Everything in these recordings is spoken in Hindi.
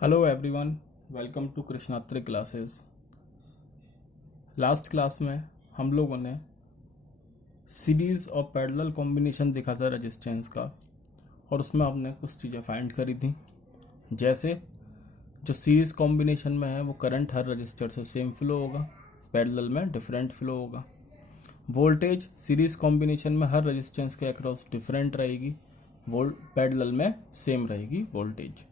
Hello everyone, welcome to Krishnatri classes. Last class में हम लोगों ने सीरीज़ और पैरेलल कॉम्बिनेशन देखा था रेजिस्टेंस का, और उसमें हमने कुछ चीज़ें फाइंड करी थी। जैसे जो सीरीज़ कॉम्बिनेशन में है वो करंट हर रजिस्टर से सेम फ्लो होगा, पैरेलल में डिफरेंट फ्लो होगा। वोल्टेज सीरीज़ कॉम्बिनेशन में हर रेजिस्टेंस के अक्रॉस डिफरेंट रहेगी, पैरेलल में सेम रहेगी वोल्टेज।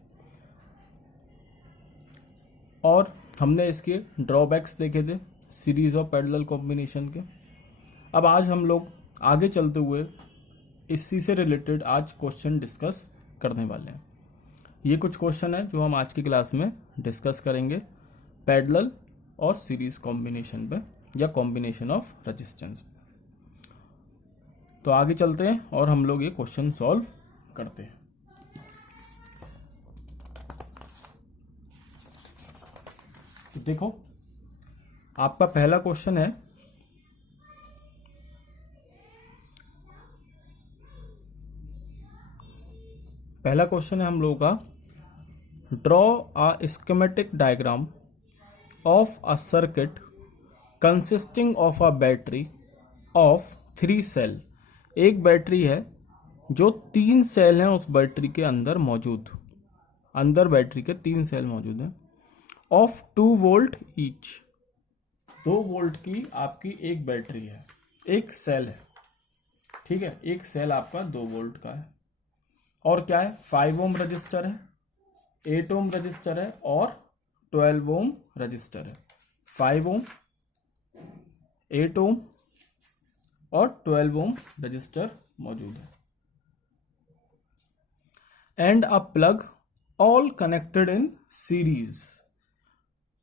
और हमने इसके ड्रॉबैक्स देखे थे सीरीज और पैरेलल कॉम्बिनेशन के। अब आज हम लोग आगे चलते हुए इसी से रिलेटेड आज क्वेश्चन डिस्कस करने वाले हैं। ये कुछ क्वेश्चन है जो हम आज की क्लास में डिस्कस करेंगे पैरेलल और सीरीज कॉम्बिनेशन पे या कॉम्बिनेशन ऑफ रेजिस्टेंस पे। तो आगे चलते हैं और हम लोग ये क्वेश्चन सॉल्व करते हैं। तो देखो, आपका पहला क्वेश्चन है, हम लोगों का, draw a schematic diagram of a circuit consisting of a battery of 3 cell. एक बैटरी है जो 3 सेल हैं उस बैटरी के अंदर मौजूद, बैटरी के 3 सेल मौजूद हैं, ऑफ 2 वोल्ट ईच। 2 वोल्ट की आपकी एक बैटरी है, एक सेल है, ठीक है, एक सेल आपका 2 वोल्ट का है। और क्या है, 5 ओम रजिस्टर है, 8 ओम रजिस्टर है और 12 ओम रजिस्टर है। 5 ओम, 8 ओम और 12 ओम रजिस्टर मौजूद है। And a plug all connected in series.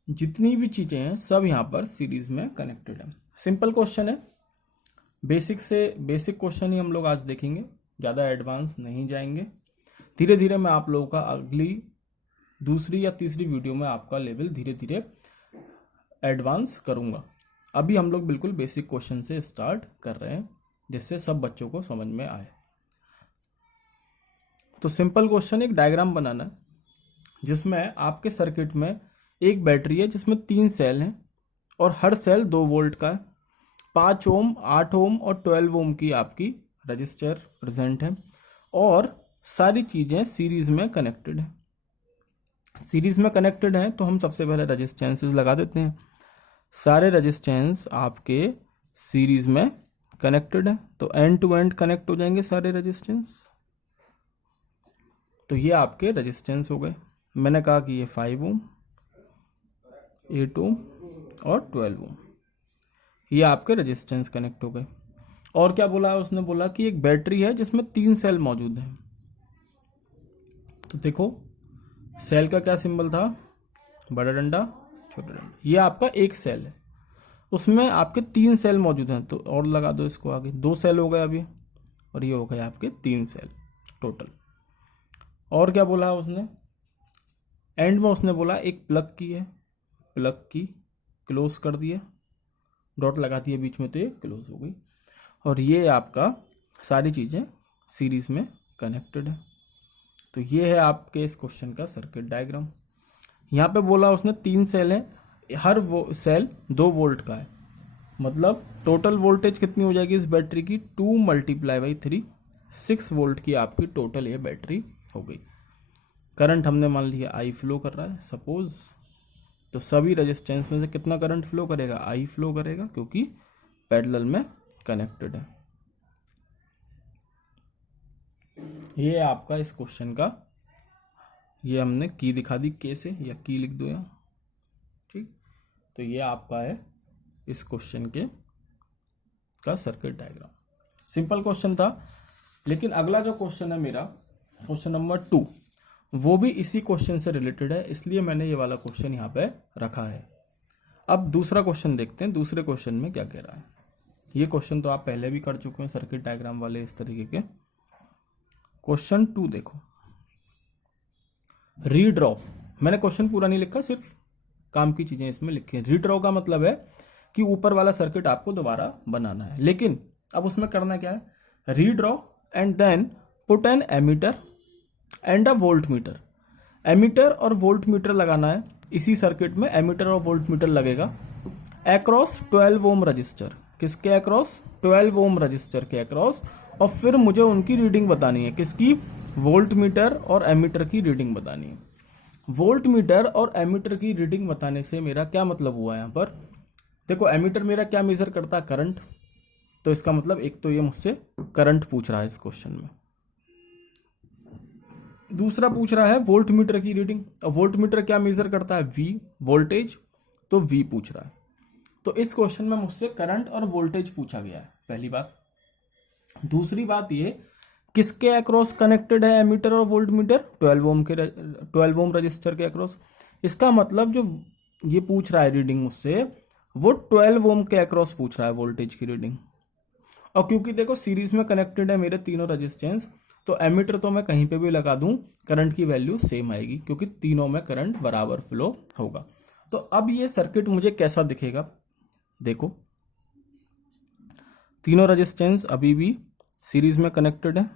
जितनी भी चीजें हैं सब यहां पर सीरीज में कनेक्टेड है। सिंपल क्वेश्चन है, बेसिक से बेसिक क्वेश्चन ही हम लोग आज देखेंगे, ज़्यादा एडवांस नहीं जाएंगे। धीरे धीरे मैं आप लोगों का अगली दूसरी या तीसरी वीडियो में आपका लेवल धीरे धीरे एडवांस करूंगा। अभी हम लोग बिल्कुल बेसिक क्वेश्चन से स्टार्ट कर रहे हैं जिससे सब बच्चों को समझ में आए। तो सिंपल क्वेश्चन, एक डायग्राम बनाना है जिसमें आपके सर्किट में एक बैटरी है जिसमें 3 सेल हैं और हर सेल 2 वोल्ट का है। 5 ओम, 8 ओम और 12 ओम की आपकी रजिस्टर प्रेजेंट है और सारी चीजें सीरीज में कनेक्टेड है। सीरीज में कनेक्टेड है तो हम सबसे पहले रजिस्टेंसेस लगा देते हैं। सारे रजिस्टेंस आपके सीरीज में कनेक्टेड है तो एंड टू एंड कनेक्ट हो जाएंगे सारे रजिस्टेंस। तो ये आपके रजिस्टेंस हो गए। मैंने कहा कि ये 5 ओम, 8 ओम और 12 ओम, ये आपके रेजिस्टेंस कनेक्ट हो गए। और क्या बोला है उसने, बोला कि एक बैटरी है जिसमें 3 सेल मौजूद हैं। तो देखो, सेल का क्या सिंबल था, बड़ा डंडा छोटा डंडा। ये आपका एक सेल है, उसमें आपके 3 सेल मौजूद हैं। तो और लगा दो इसको आगे, 2 सेल हो गए अभी, और ये हो गए आपके 3 सेल टोटल। और क्या बोला है उसने, एंड में उसने बोला एक प्लग की है, प्लग की क्लोज कर दिया, डॉट लगा दिया बीच में तो ये क्लोज हो गई। और ये आपका सारी चीज़ें सीरीज में कनेक्टेड है। तो ये है आपके इस क्वेश्चन का सर्किट डायग्राम। यहाँ पे बोला उसने 3 सेल हैं, हर वो सेल 2 वोल्ट का है, मतलब टोटल वोल्टेज कितनी हो जाएगी इस बैटरी की, 2 × 3, 6 वोल्ट की आपकी टोटल ये बैटरी हो गई। करंट हमने मान लिया आई फ्लो कर रहा है सपोज, तो सभी रेजिस्टेंस में से कितना करंट फ्लो करेगा, आई फ्लो करेगा, क्योंकि पैरेलल में कनेक्टेड है। ये आपका इस क्वेश्चन का, ये हमने की दिखा दी, के से, या की लिख दो यहाँ, ठीक। तो ये आपका है इस क्वेश्चन के का सर्किट डायग्राम। सिंपल क्वेश्चन था, लेकिन अगला जो क्वेश्चन है मेरा, क्वेश्चन नंबर 2, वो भी इसी क्वेश्चन से रिलेटेड है, इसलिए मैंने ये वाला क्वेश्चन यहाँ पे रखा है। अब दूसरा क्वेश्चन देखते हैं, दूसरे क्वेश्चन में क्या कह रहा है। ये क्वेश्चन तो आप पहले भी कर चुके हैं, सर्किट डायग्राम वाले इस तरीके के। क्वेश्चन 2 देखो, रीड्रॉ। मैंने क्वेश्चन पूरा नहीं लिखा, सिर्फ काम की चीजें इसमें लिखी है। रीड्रॉ का मतलब है कि ऊपर वाला सर्किट आपको दोबारा बनाना है, लेकिन अब उसमें करना क्या है, redraw and then put an ammeter and a volt meter. Ammeter और वोल्ट मीटर लगाना है। इसी सर्किट में एमीटर और वोल्ट मीटर लगेगा अक्रॉस 12 ओम रजिस्टर। किसके अक्रॉस? 12 ओम रजिस्टर के अक्रॉस। और फिर मुझे उनकी रीडिंग बतानी है। किसकी? वोल्ट मीटर और एमीटर की रीडिंग बतानी है। वोल्ट मीटर और एमीटर की रीडिंग बताने से मेरा क्या मतलब हुआ यहाँ पर? देखो, एमीटर मेरा क्या मेजर करता है? करंट। तो इसका मतलब एक तो ये मुझसे करंट पूछ रहा है इस क्वेश्चन में। दूसरा पूछ रहा है वोल्ट मीटर की रीडिंग। और वोल्ट मीटर क्या मेजर करता है? We, voltage. तो वी पूछ रहा है। तो इस क्वेश्चन में मुझसे करंट और वोल्टेज पूछा गया है, पहली बात। दूसरी बात ये, किसके अक्रॉस कनेक्टेड है एमीटर और वोल्ट मीटर? 12 ओम रजिस्टर के अक्रॉस। इसका मतलब जो ये पूछ रहा है रीडिंग मुझसे, वो 12 ओम के अक्रॉस पूछ रहा है वोल्टेज की रीडिंग। और क्योंकि देखो सीरीज में कनेक्टेड है मेरे तीनों रेजिस्टेंस, तो एमीटर तो मैं कहीं पे भी लगा दूं, करंट की वैल्यू सेम आएगी, क्योंकि तीनों में करंट बराबर फ्लो होगा। तो अब ये सर्किट मुझे कैसा दिखेगा? देखो, तीनों रेजिस्टेंस अभी भी सीरीज में कनेक्टेड है।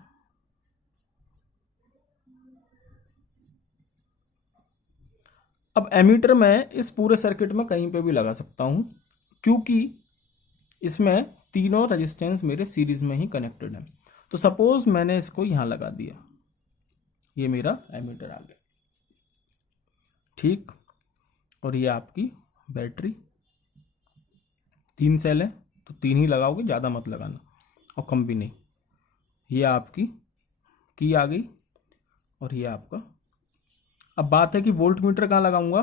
अब एमीटर मैं इस पूरे सर्किट में कहीं पे भी लगा सकता हूं, क्योंकि इसमें तीनों रेजिस्टेंस मेरे सीरीज में ही कनेक्टेड है। तो सपोज मैंने इसको यहां लगा दिया, ये मेरा एमीटर आ गया, ठीक। और ये आपकी बैटरी, 3 सेल है तो 3 ही लगाओगे, ज़्यादा मत लगाना और कम भी नहीं। ये आपकी की आ गई और ये आपका। अब बात है कि वोल्ट मीटर कहाँ लगाऊंगा?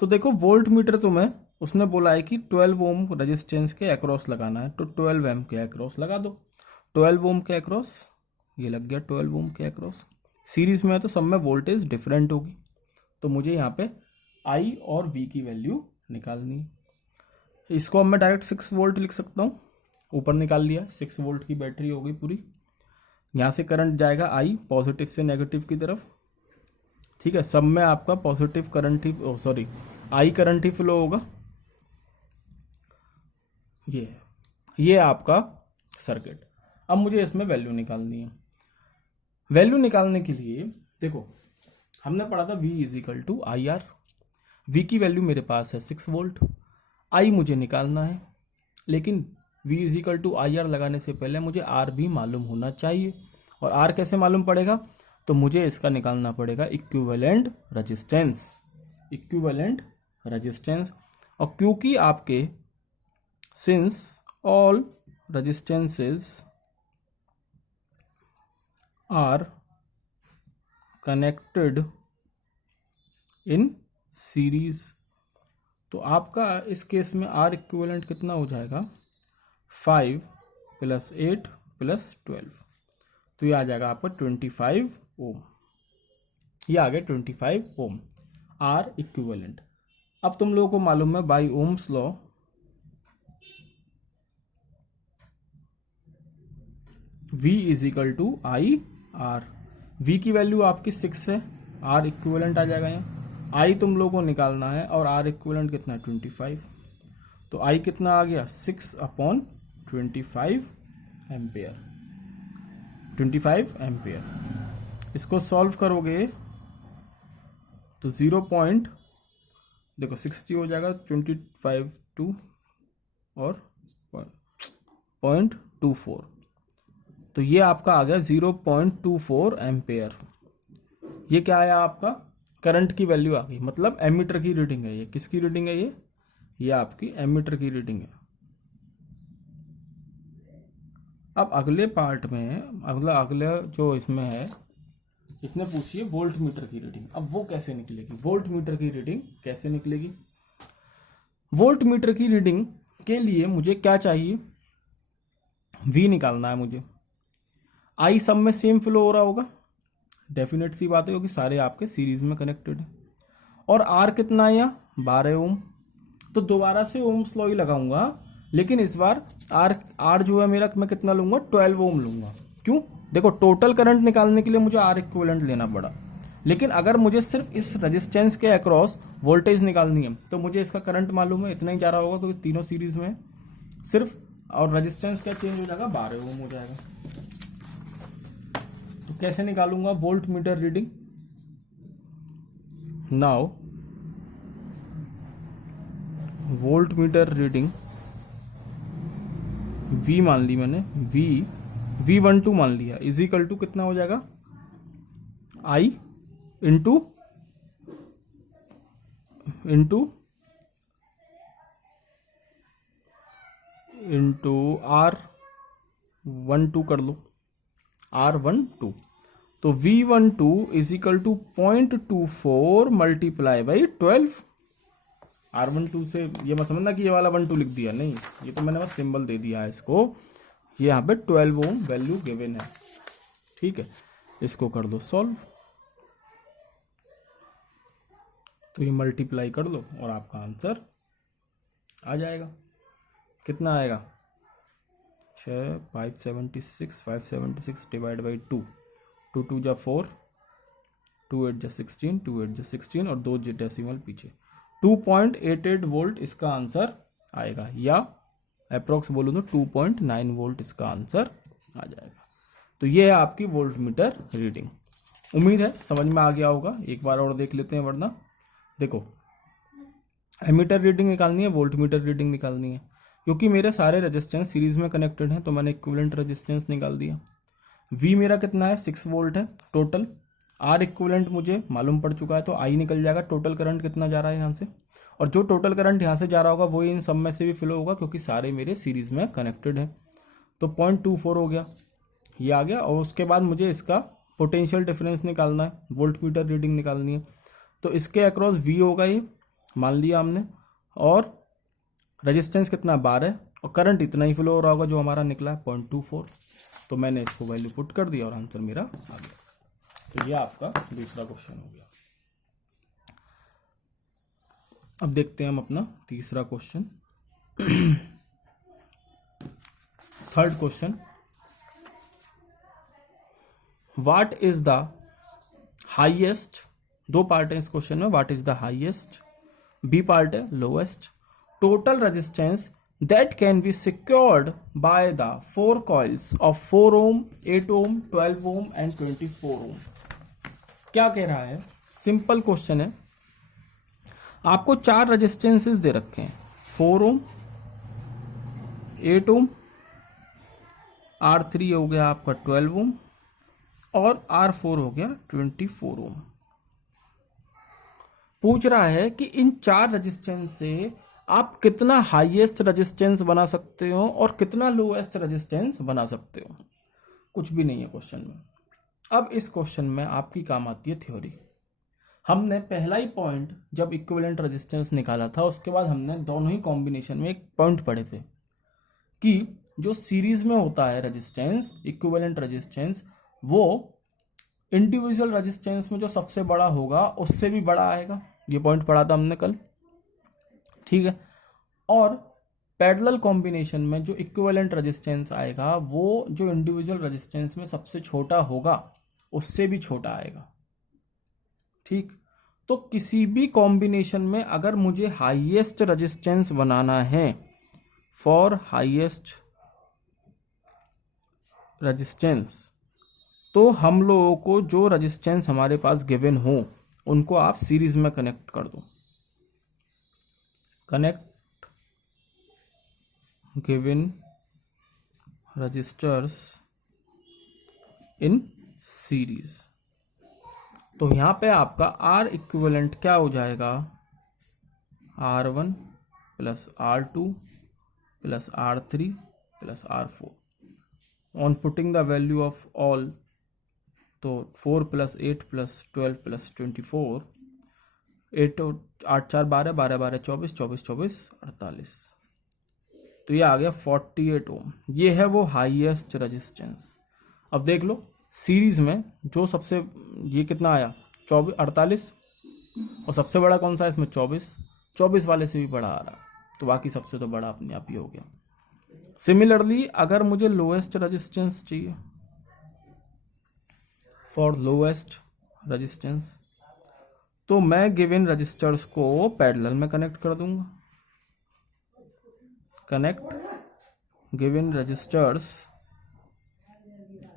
तो देखो, वोल्ट मीटर तो मैं, उसने बोला है कि 12 ओम रेजिस्टेंस के अक्रॉस लगाना है, तो 12 एम के अक्रॉस लगा दो। 12 ओम के अक्रॉस, ये लग गया 12 ओम के अक्रॉस। सीरीज में है तो सब में वोल्टेज डिफरेंट होगी, तो मुझे यहाँ पे आई और वी की वैल्यू निकालनी है। इसको अब मैं डायरेक्ट 6 वोल्ट लिख सकता हूँ, ऊपर निकाल लिया। 6 वोल्ट की बैटरी हो गई पूरी। यहाँ से करंट जाएगा आई, पॉजिटिव से नेगेटिव की तरफ, ठीक है। सब में आपका positive current he, sorry, I current he flow होगा। ये आपका सर्किट। अब मुझे इसमें वैल्यू निकालनी है। वैल्यू निकालने के लिए देखो, हमने पढ़ा था V is equal to I R. V की वैल्यू मेरे पास है 6 वोल्ट। आई मुझे निकालना है, लेकिन V is equal to I R लगाने से पहले मुझे आर भी मालूम होना चाहिए। और आर कैसे मालूम पड़ेगा? तो मुझे इसका निकालना पड़ेगा इक्विवेलेंट रेजिस्टेंस। Equivalent resistance. और क्योंकि आपके since all resistances are connected in series, तो आपका इस केस में आर इक्विवेलेंट कितना हो जाएगा? 5 + 8 + 12। तो ये आ जाएगा आपका 25 ओम। ये आ गया 25 ओम आर इक्विवेलेंट। अब तुम लोगों को मालूम है by ohm's law, V is equal to I R. V की वैल्यू आपकी 6 है, आर इक्विवेलेंट आ जाएगा यहाँ। आई तुम लोगों को निकालना है और आर इक्विवेलेंट कितना है? 25। तो आई कितना आ गया? 6/25 एम्पेयर। 25 एम्पेयर। इसको सॉल्व करोगे तो 0 पॉइंट, देखो 60 हो जाएगा, 25 2 और 0.24, तो ये आपका आ गया 0.24 एम्पेयर। ये क्या आया आपका? करंट की वैल्यू आ गई, मतलब एमीटर की रीडिंग है। ये किसकी रीडिंग है? ये आपकी एमीटर की रीडिंग है। अब अगले पार्ट में, अगला जो इसमें है, इसने पूछी है वोल्ट मीटर की रीडिंग। अब वो कैसे निकलेगी? वोल्ट मीटर की रीडिंग कैसे निकलेगी? वोल्ट मीटर की रीडिंग के लिए मुझे क्या चाहिए? V निकालना है मुझे। आई सब में सेम फ्लो हो रहा होगा, डेफिनेट सी बात है, क्योंकि सारे आपके सीरीज में कनेक्टेड है। और आर कितना है यहाँ? 12 ओम। तो दोबारा से ओम्स लॉ ही लगाऊंगा, लेकिन इस बार आर जो है मेरा, मैं कितना लूंगा? 12 ओम लूंगा। क्यों? देखो, टोटल करंट निकालने के लिए मुझे आर इक्विवेलेंट लेना पड़ा, लेकिन अगर मुझे सिर्फ इस रेजिस्टेंस के अक्रॉस वोल्टेज निकालनी है तो मुझे इसका करंट मालूम है, इतना ही जा रहा होगा, क्योंकि तीनों सीरीज में सिर्फ। और रेजिस्टेंस क्या चेंज हो जाएगा? 12 ओम हो जाएगा। तो कैसे निकालूंगा volt meter reading? Now volt meter reading V मान ली मैंने, V12 मान लिया, इज इक्वल टू कितना हो जाएगा, I इंटू R12 कर लो, R12, तो V12 is equal to 0.24 multiply by 12। R12 से ये मत समझना कि ये वाला 12 लिख दिया, नहीं, ये तो मैंने बस सिंबल दे दिया है इसको, ये यहाँ पे 12 ओम वैल्यू गिवन है, ठीक है। इसको कर दो सॉल्व, तो ये मल्टीप्लाई कर लो और आपका आंसर आ जाएगा। कितना आएगा, 576 डिवाइड बाई 2, 2 जा 4, 2 8 जा 16, 2 8 जा 16 और 2 डेसिमल पीछे, 2.88 वोल्ट इसका आंसर आएगा, या अप्रोक्स बोलूँ तो 2.9 वोल्ट इसका आंसर आ जाएगा। तो ये है आपकी वोल्ट मीटर रीडिंग। उम्मीद है समझ में आ गया होगा, एक बार और देख लेते हैं, वरना देखो एमीटर रीडिंग निकालनी है, वोल्ट मीटर रीडिंग निकालनी है, क्योंकि मेरे सारे रेजिस्टेंस सीरीज में कनेक्टेड हैं, तो मैंने इक्विवेलेंट रेजिस्टेंस निकाल दिया। V मेरा कितना है, 6 वोल्ट है टोटल, R इक्विवेलेंट मुझे मालूम पड़ चुका है, तो I निकल जाएगा, टोटल करंट कितना जा रहा है यहाँ से, और जो टोटल करंट यहाँ से जा रहा होगा वो इन सब में से भी फ्लो होगा, क्योंकि सारे मेरे सीरीज में कनेक्टेड है, तो 0.24 हो गया, ये आ गया। और उसके बाद मुझे इसका पोटेंशियल डिफरेंस निकालना है, वोल्ट मीटर रीडिंग निकालनी है, तो इसके अक्रॉस V होगा ये मान लिया हमने, और रेजिस्टेंस कितना 12, और करंट इतना ही फ्लो हो रहा होगा जो हमारा निकला है 0.24, तो मैंने इसको वैल्यू पुट कर दिया और आंसर मेरा आ गया। तो ये आपका दूसरा क्वेश्चन हो गया। अब देखते हैं हम अपना तीसरा question. Third question, what is the highest, दो पार्ट है इस क्वेश्चन में, what is the highest, b part है lowest, total resistance that can be secured by the 4 coils of 4 ohm, 8 ohm, 12 ohm and 24 ohm। क्या कह रहा है, सिंपल क्वेश्चन है, आपको 4 रेजिस्टेंसेस दे रखे हैं, 4 ohm, 8 ohm, R3 हो गया आपका 12 ohm और R4 हो गया 24 ohm। पूछ रहा है कि इन 4 रेजिस्टेंस से आप कितना हाईएस्ट रेजिस्टेंस बना सकते हो और कितना लोएस्ट रेजिस्टेंस बना सकते हो, कुछ भी नहीं है क्वेश्चन में। अब इस क्वेश्चन में आपकी काम आती है थ्योरी। हमने पहला ही पॉइंट जब इक्विवेलेंट रेजिस्टेंस निकाला था, उसके बाद हमने दोनों ही कॉम्बिनेशन में एक पॉइंट पढ़े थे कि जो सीरीज में होता है रेजिस्टेंस, इक्विवेलेंट रेजिस्टेंस, वो इंडिविजुअल रेजिस्टेंस में जो सबसे बड़ा होगा उससे भी बड़ा आएगा, ये पॉइंट पढ़ा था हमने कल, ठीक है। और पैरेलल कॉम्बिनेशन में जो इक्विवेलेंट रेजिस्टेंस आएगा वो जो इंडिविजुअल रेजिस्टेंस में सबसे छोटा होगा उससे भी छोटा आएगा, ठीक। तो किसी भी कॉम्बिनेशन में अगर मुझे हाईएस्ट रेजिस्टेंस बनाना है, फॉर हाईएस्ट रेजिस्टेंस, तो हम लोगों को जो रेजिस्टेंस हमारे पास गिवन हो उनको आप सीरीज में कनेक्ट कर दो, connect given resistors in series. तो यहां पे आपका R इक्विवेलेंट क्या हो जाएगा, R1 plus R2 plus R3 plus R4। On putting the value of all, तो 4 प्लस 8 प्लस 12 प्लस 24, 8 8 4 12, 12 12 24, 24 24 48, तो ये आ गया 48 ओम। ये है वो हाईएस्ट रेजिस्टेंस। अब देख लो सीरीज में जो सबसे, ये कितना आया 24 48, और सबसे बड़ा कौन सा है इसमें 24, 24 वाले से भी बड़ा आ रहा, तो बाकी सबसे तो बड़ा अपने आप ही हो गया। सिमिलरली अगर मुझे लोएस्ट रेजिस्टेंस चाहिए, फॉर लोएस्ट रेजिस्टेंस, तो मैं गिवन रजिस्टर्स को पैरेलल में कनेक्ट कर दूंगा, connect given resistors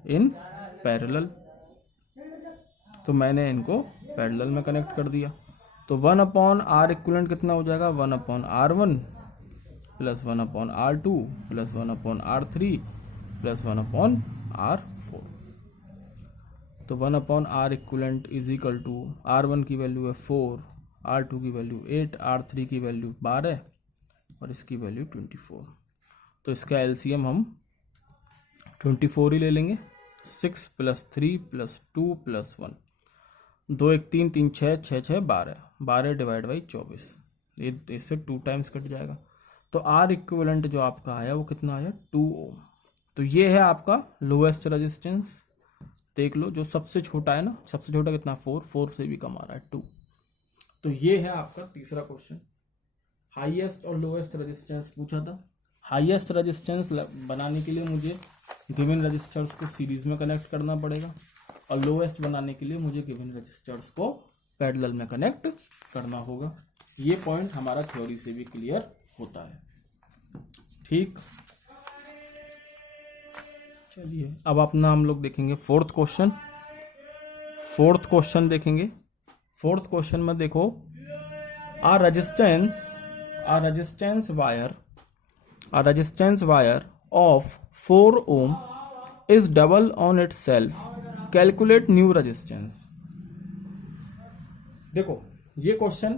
in parallel, तो मैंने इनको पैरेलल में कनेक्ट कर दिया। तो 1/r इक्वलेंट कितना हो जाएगा, 1/r1 plus 1/r2 plus 1/r3 plus 1/r4। तो 1/r equivalent is equal to r1 की वैल्यू है 4, r2 की वैल्यू 8, r3 की वैल्यू 12 और इसकी वैल्यू 24। तो इसका एलसीएम हम 24 ही ले लेंगे। 6 plus 3 plus 2 plus 1, 2 1 3 3 6 6 6 12, 12 divide by 24, ये इससे 2 टाइम्स कट जाएगा। तो आर इक्विवेलेंट जो आपका आया वो कितना आया, 2 ओम। तो ये है आपका लोएस्ट रेजिस्टेंस। देख लो जो सबसे छोटा है ना, सबसे छोटा कितना 4, 4 से भी कम आ रहा है 2। तो ये है आपका तीसरा क्वेश्चन। हाईएस्ट और लोएस्ट रेजिस्टेंस पूछा था। हाईएस्ट रेजिस्टेंस बनाने के लिए मुझे गिवन रजिस्टर्स को सीरीज में कनेक्ट करना पड़ेगा और लोएस्ट बनाने के लिए मुझे गिवन रजिस्टर्स को पैरेलल में कनेक्ट करना होगा। ये पॉइंट हमारा थ्योरी से भी क्लियर होता है। ठीक, चलिए अब अपना हम लोग देखेंगे फोर्थ क्वेश्चन। फोर्थ क्वेश्चन देखेंगे। फोर्थ क्वेश्चन में देखो, a resistance wire of 4 ohm is double on itself, calculate new resistance। देखो ये क्वेश्चन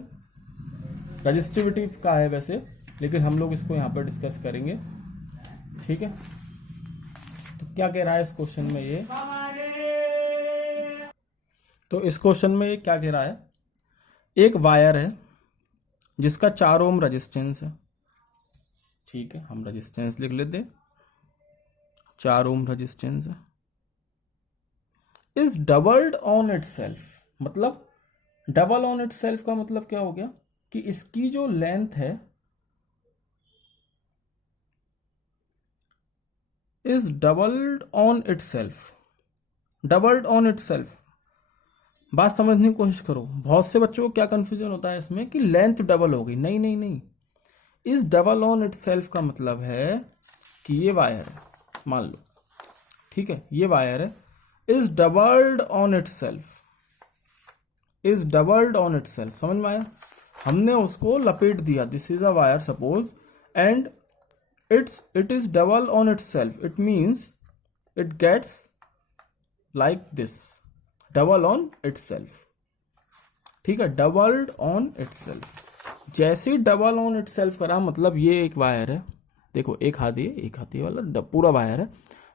रजिस्टिविटी का है वैसे, लेकिन हम लोग इसको यहां पर डिस्कस करेंगे। ठीक है, तो क्या कह रहा है इस क्वेश्चन में ये, तो इस क्वेश्चन में ये क्या कह रहा है, एक वायर है जिसका 4 ओम रेजिस्टेंस है। ठीक है, हम रेजिस्टेंस लिख लेते, 4 ओम रेजिस्टेंस है, इज डबल्ड ऑन इटसेल्फ। मतलब डबल ऑन इटसेल्फ का मतलब क्या हो गया कि इसकी जो लेंथ है is doubled on itself. Doubled on itself, बात समझने की कोशिश करो। बहुत से बच्चों को क्या कंफ्यूजन होता है इसमें कि लेंथ डबल हो गई। नहीं नहीं नहीं, इस डबल ऑन इटसेल्फ का मतलब है कि ये वायर है, मान लो, ठीक है, ये वायर है, is doubled on itself, is doubled on itself. समझ में आया? हमने उसको लपेट दिया, this is a wire suppose, and it is double on itself, it means it gets like this, double on itself। ठीक है, doubled on itself। जैसे डबल ऑन इटसेल्फ करा, मतलब ये एक वायर है, देखो एक हाथी वाला पूरा वायर है,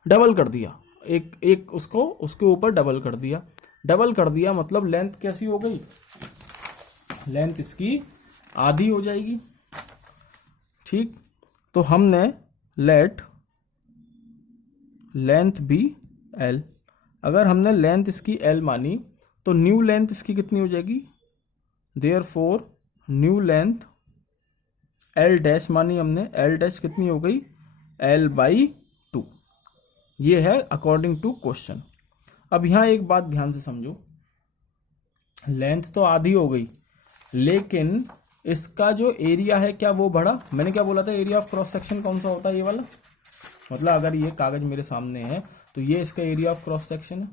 डबल कर दिया, एक उसको उसके ऊपर डबल कर दिया। डबल कर दिया मतलब लेंथ कैसी हो गई, लेंथ इसकी आधी हो जाएगी। ठीक, तो हमने लेट लेंथ बी एल, अगर हमने लेंथ इसकी एल मानी तो न्यू लेंथ इसकी कितनी हो जाएगी, therefore new length L dash मानी हमने, एल डैश कितनी हो गई, L/2। ये है अकॉर्डिंग टू क्वेश्चन। अब यहां एक बात ध्यान से समझो, लेंथ तो आधी हो गई, लेकिन इसका जो एरिया है क्या वो बढ़ा। मैंने क्या बोला था, एरिया ऑफ क्रॉस सेक्शन कौन सा होता है, ये वाला। मतलब अगर ये कागज मेरे सामने है तो ये इसका एरिया ऑफ क्रॉस सेक्शन है।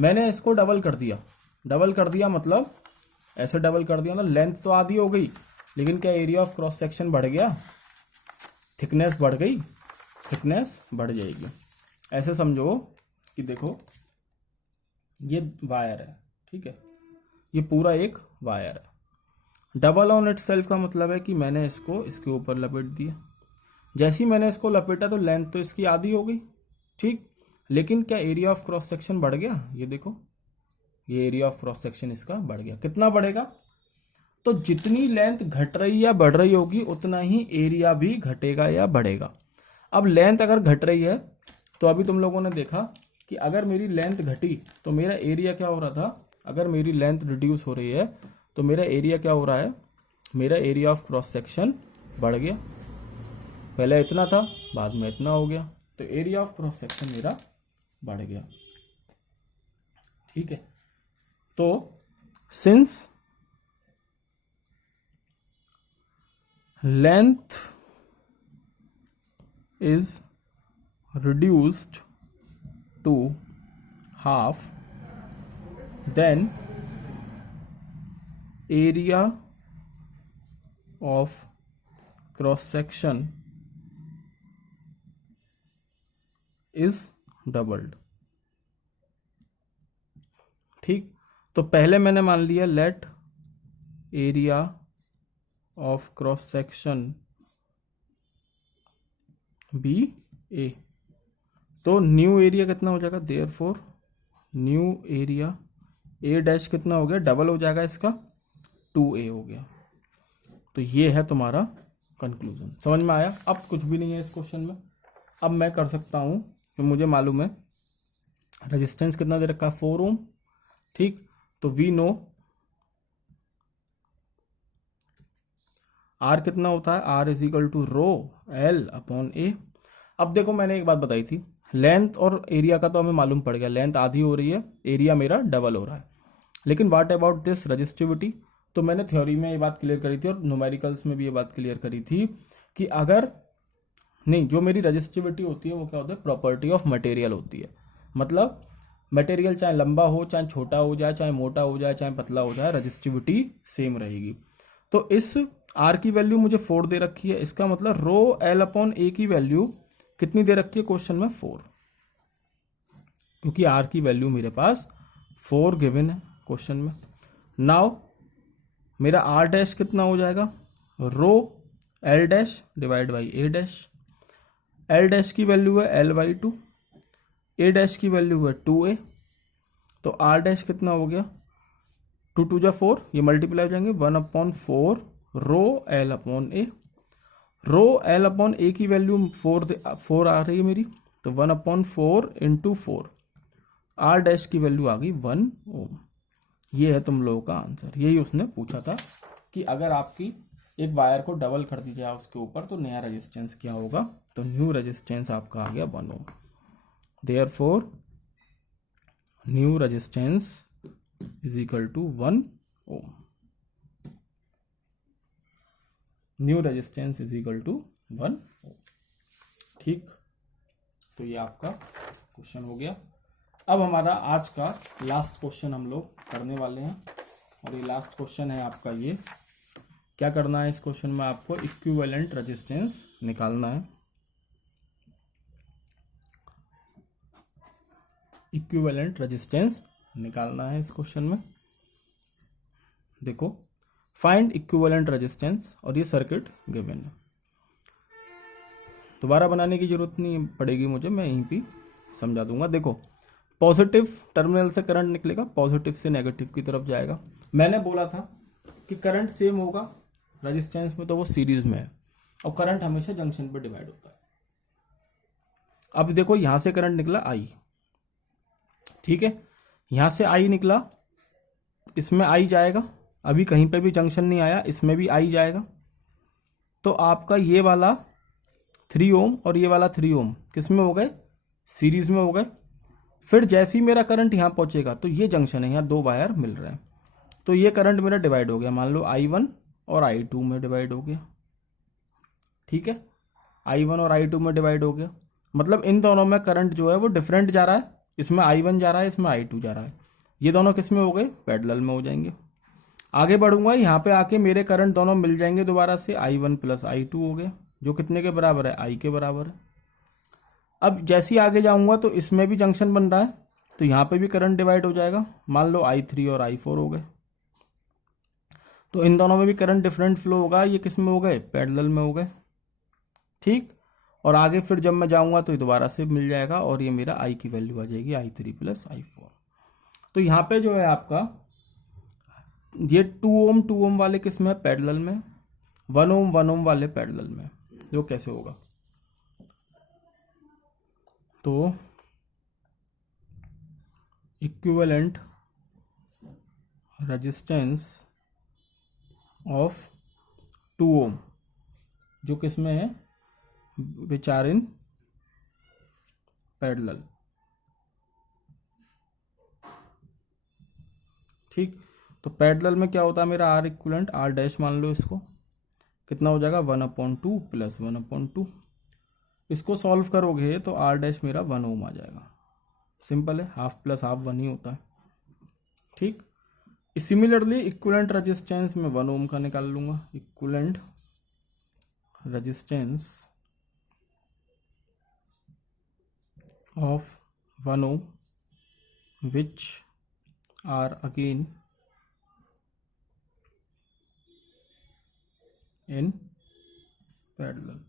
मैंने इसको डबल कर दिया, डबल कर दिया मतलब ऐसे डबल कर दिया, मतलब लेंथ तो आधी हो गई, लेकिन क्या एरिया ऑफ क्रॉस सेक्शन बढ़ गया, थिकनेस बढ़ गई, थिकनेस बढ़ जाएगी। ऐसे समझो कि देखो ये वायर है, ठीक है, ये पूरा एक वायर है। डबल ऑन इटसेल्फ का मतलब है कि मैंने इसको इसके ऊपर लपेट दिया। जैसे ही मैंने इसको लपेटा तो लेंथ तो इसकी आधी हो गई, ठीक, लेकिन क्या एरिया ऑफ क्रॉस सेक्शन बढ़ गया, ये देखो, ये एरिया ऑफ क्रॉस सेक्शन इसका बढ़ गया। कितना बढ़ेगा, तो जितनी लेंथ घट रही या बढ़ रही होगी उतना ही एरिया भी घटेगा या बढ़ेगा। अब लेंथ अगर घट रही है तो अभी तुम लोगों ने देखा कि अगर मेरी लेंथ घटी तो मेरा एरिया क्या हो रहा था, अगर मेरी लेंथ रिड्यूस हो रही है तो मेरा एरिया क्या हो रहा है, मेरा एरिया ऑफ क्रॉस सेक्शन बढ़ गया। पहले इतना था, बाद में इतना हो गया, तो एरिया ऑफ क्रॉस सेक्शन मेरा बढ़ गया। ठीक है, तो since length is reduced to half, then area of cross section is doubled. ठीक, तो पहले मैंने मान लिया let area of cross section be A, तो न्यू एरिया कितना हो जाएगा, therefore new area A dash कितना हो गया, डबल हो जाएगा इसका, 2a हो गया। तो ये है तुम्हारा कंक्लूजन। समझ में आया? अब कुछ भी नहीं है इस क्वेश्चन में। अब मैं कर सकता हूं कि मुझे मालूम है रेजिस्टेंस कितना दे रखा है, 4 ओम। ठीक, तो वी नो आर कितना होता है, R is equal to rho l upon A. अब देखो मैंने एक बात बताई थी, लेंथ और एरिया का तो हमें मालूम पड़ गया, लेंथ आधी हो रही है, एरिया मेरा डबल हो रहा है। लेकिन व्हाट अबाउट दिस रजिस्टिविटी, तो मैंने थ्योरी में ये बात क्लियर करी थी और न्यूमेरिकल्स में भी ये बात क्लियर करी थी कि अगर नहीं, जो मेरी रजिस्टिविटी होती है वो क्या होता है, प्रॉपर्टी ऑफ मटेरियल होती है। मतलब मटेरियल चाहे लंबा हो, चाहे छोटा हो जाए, चाहे मोटा हो जाए, चाहे पतला हो जाए, रजिस्टिविटी सेम रहेगी। तो इस आर की वैल्यू मुझे 4 दे रखी है, इसका मतलब रो एल अपॉन ए की वैल्यू कितनी दे रखी है क्वेश्चन में, 4, क्योंकि आर की वैल्यू मेरे पास 4 गिवन है क्वेश्चन में। नाउ मेरा आर डैश कितना हो जाएगा, rho L dash divide by A dash. L dash की वैल्यू है एल बाई 2, ए डैश की वैल्यू है 2a, तो आर डैश कितना हो गया, 2 2 जा 4, ये मल्टीप्लाई हो जाएंगे, 1 अपॉन 4 रो एल अपॉन ए। रो एल अपॉन ए की वैल्यू 4 आ रही है मेरी, तो 1 अपॉन 4 इंटू 4, आर डैश की वैल्यू आ गई 1 ओम। ये है तुम लोगों का आंसर। यही उसने पूछा था कि अगर आपकी एक वायर को डबल कर दी जाए उसके ऊपर तो नया रेजिस्टेंस क्या होगा, तो न्यू रेजिस्टेंस आपका आ गया 1 ohm. Therefore new resistance is equal to 1 ohm. New resistance is equal to 1 ohm. ठीक, तो ये आपका क्वेश्चन हो गया। अब हमारा आज का लास्ट क्वेश्चन हम लोग करने वाले हैं, और ये लास्ट क्वेश्चन है आपका। ये क्या करना है, इस क्वेश्चन में आपको इक्विवेलेंट रेजिस्टेंस निकालना है। इक्विवेलेंट रेजिस्टेंस निकालना है इस क्वेश्चन में। देखो, फाइंड इक्विवेलेंट रेजिस्टेंस, और ये सर्किट गिवन है। दोबारा बनाने की जरूरत नहीं पड़ेगी मुझे, मैं यहीं पे समझा दूंगा। देखो, पॉजिटिव टर्मिनल से करंट निकलेगा, पॉजिटिव से नेगेटिव की तरफ जाएगा। मैंने बोला था कि करंट सेम होगा रेजिस्टेंस में, तो वो सीरीज में है, और करंट हमेशा जंक्शन पे डिवाइड होता है। अब देखो, यहां से करंट निकला आई, ठीक है, यहां से आई निकला, इसमें आई जाएगा, अभी कहीं पे भी जंक्शन नहीं आया, इसमें भी आई जाएगा। तो आपका ये वाला 3 ओम और ये वाला 3 ओम किस में हो गए, सीरीज में हो गए। फिर जैसे ही मेरा करंट यहां पहुंचेगा, तो ये जंक्शन है, यहां 2 वायर मिल रहे हैं, तो ये करंट मेरा डिवाइड हो गया, मान लो I1 और I2 में डिवाइड हो गया। ठीक है, I1 और I2 में डिवाइड हो गया, मतलब इन दोनों में करंट जो है वो डिफरेंट जा रहा है, इसमें I1 जा रहा है, इसमें I2 जा रहा है। ये दोनों किस में हो गए, पैरेलल में हो जाएंगे। आगे बढ़ूंगा, यहाँ पे आके मेरे करंट दोनों मिल जाएंगे दोबारा से, I1 प्लस I2 हो गया, जो कितने के बराबर है, I के बराबर है। अब जैसे ही आगे जाऊंगा तो इसमें भी जंक्शन बन रहा है, तो यहाँ पे भी करंट डिवाइड हो जाएगा, मान लो I3 और I4 हो गए, तो इन दोनों में भी करंट डिफरेंट फ्लो होगा, ये किस में हो गए, पैरेलल में हो गए। ठीक, और आगे फिर जब मैं जाऊंगा तो ये दोबारा से मिल जाएगा, और ये मेरा I की वैल्यू आ जाएगी I3 प्लस I4। तो यहाँ पे जो है आपका ये 2 ओम वाले किस में है, पैरेलल में, 1 ओम वाले पैरेलल में। जो कैसे होगा, तो इक्विवेलेंट रेजिस्टेंस ऑफ 2 ओम जो किस में है, विच आर इन पैरेलल। ठीक, तो पैरेलल में क्या होता है मेरा, आर इक्विवेलेंट, आर डैश मान लो इसको, कितना हो जाएगा 1/2 प्लस 1/2। इसको सॉल्व करोगे तो आर डैश मेरा 1 ओम आ जाएगा। सिंपल है, हाफ प्लस हाफ 1 ही होता है। ठीक, सिमिलरली इक्विवेलेंट रेजिस्टेंस में 1 ओम का निकाल लूंगा, equivalent resistance of 1 ohm which are again in parallel.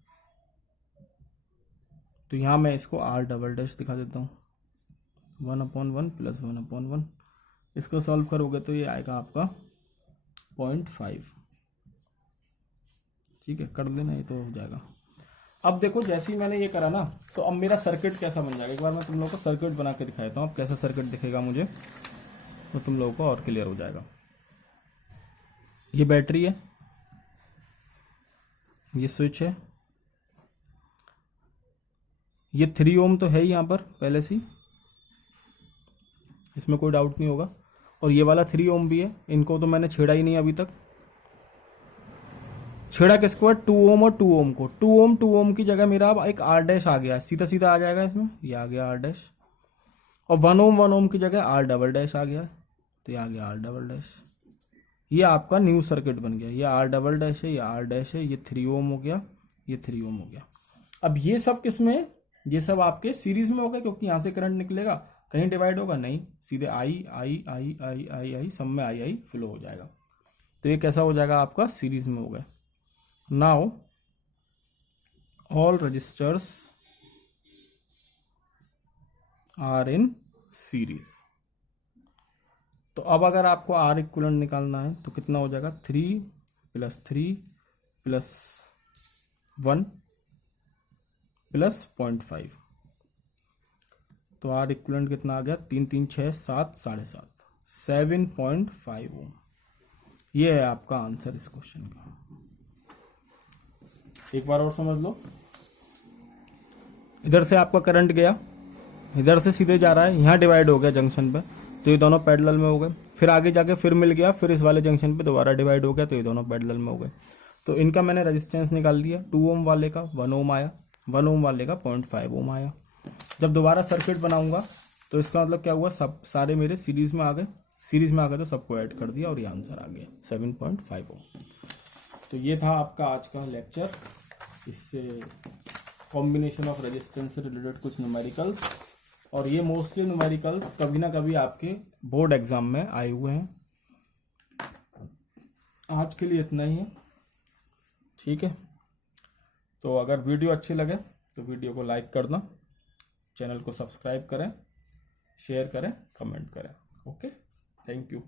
तो यहां मैं इसको R डबल डैश दिखा देता हूं, 1/1 प्लस 1/1। इसको सॉल्व करोगे तो ये आएगा आपका 0.5। ठीक है, कर लेना, ये तो हो जाएगा। अब देखो जैसे ही मैंने ये करा ना, तो अब मेरा सर्किट कैसा बन जाएगा, एक बार मैं तुम लोगों को सर्किट बना के दिखाता हूँ। अब कैसा सर्किट दिखेगा मुझे, तो तुम लोगों को और क्लियर हो जाएगा। ये बैटरी है, ये स्विच है, ये 3 ओम तो है ही यहाँ पर पहले से, इसमें कोई डाउट नहीं होगा। और ये वाला 3 ओम भी है, इनको तो मैंने छेड़ा ही नहीं अभी तक। छेड़ा किसको है, 2 ओम और 2 ओम को। 2 ओम की जगह मेरा अब एक R डैश आ गया, सीधा सीधा आ जाएगा इसमें, ये आ गया R डैश। और 1 ओम की जगह R डबल डैश आ गया, तो ये आ गया R डबल डैश। ये आपका न्यू सर्किट बन गया। ये R डबल डैश है, ये R डैश है, ये 3 ओम हो गया, ये 3 ओम हो गया। अब ये सब किसमें, ये सब आपके सीरीज में हो गए, क्योंकि यहां से करंट निकलेगा, कहीं डिवाइड होगा नहीं, सीधे आई आई आई आई आई आई सब में आई आई फ्लो हो जाएगा। तो ये कैसा हो जाएगा आपका, सीरीज में हो गया। Now all resistors are in series. तो अब अगर आपको आर इक्विवेलेंट निकालना है तो कितना हो जाएगा, 3 + 3 + 1 + 0.5। तो आर इक्विवेलेंट कितना आ गया, 3 3 6 7 7.5 7.5 ओम। ये है आपका आंसर इस क्वेश्चन का। एक बार और समझ लो, इधर से आपका करंट गया, इधर से सीधे जा रहा है, यहाँ डिवाइड हो गया जंक्शन पे, तो ये दोनों पैरेलल में हो गए। फिर आगे जाके फिर मिल गया, फिर इस वाले जंक्शन पे दोबारा डिवाइड हो गया, तो ये दोनों पैरेलल में हो गए। तो इनका मैंने रेजिस्टेंस निकाल दिया। 2 ओम वाले का 1 ओम आया, 1 ओम वाले का 0.5 ओम आया। जब दोबारा सर्किट बनाऊंगा तो इसका मतलब क्या हुआ, सब सारे मेरे सीरीज में आ गए। सीरीज में आ गए तो सबको ऐड कर दिया और ये आंसर आ गया 7.5 ओम। तो ये था आपका आज का लेक्चर। इससे कॉम्बिनेशन ऑफ रेजिस्टेंस से रिलेटेड कुछ न्यूमेरिकल्स, और ये मोस्टली न्यूमेरिकल्स कभी ना कभी आपके बोर्ड एग्जाम में आए हुए हैं। आज के लिए इतना ही है, ठीक है। तो अगर वीडियो अच्छी लगे तो वीडियो को लाइक करना, चैनल को सब्सक्राइब करें, शेयर करें, कमेंट करें। Okay, thank you.